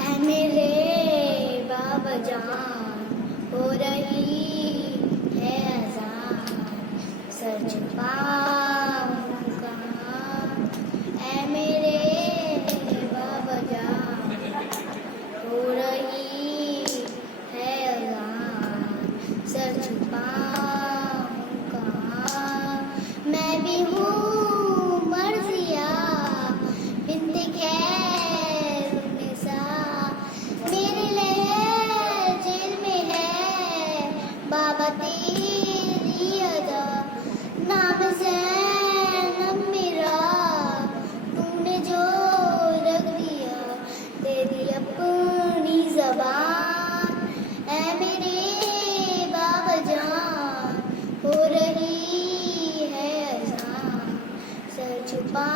ऐ मेरे बाबा जान हो रही है अज़ान सर छुपाऊं कहाँ ऐ मेरे बाबा जान हो रही है अज़ान सर छुपाऊं कहाँ मैं भी हूँ मर्ज़िया बिन्त खैरुन्निसा मेरे लहर जेल में है बाबा तेरी अदा नाम ज़ैनब मेरा तूने जो रख दिया तेरी अपनी ज़बान ऐ मेरे बाबा जान हो रही है अज़ान सर छुपा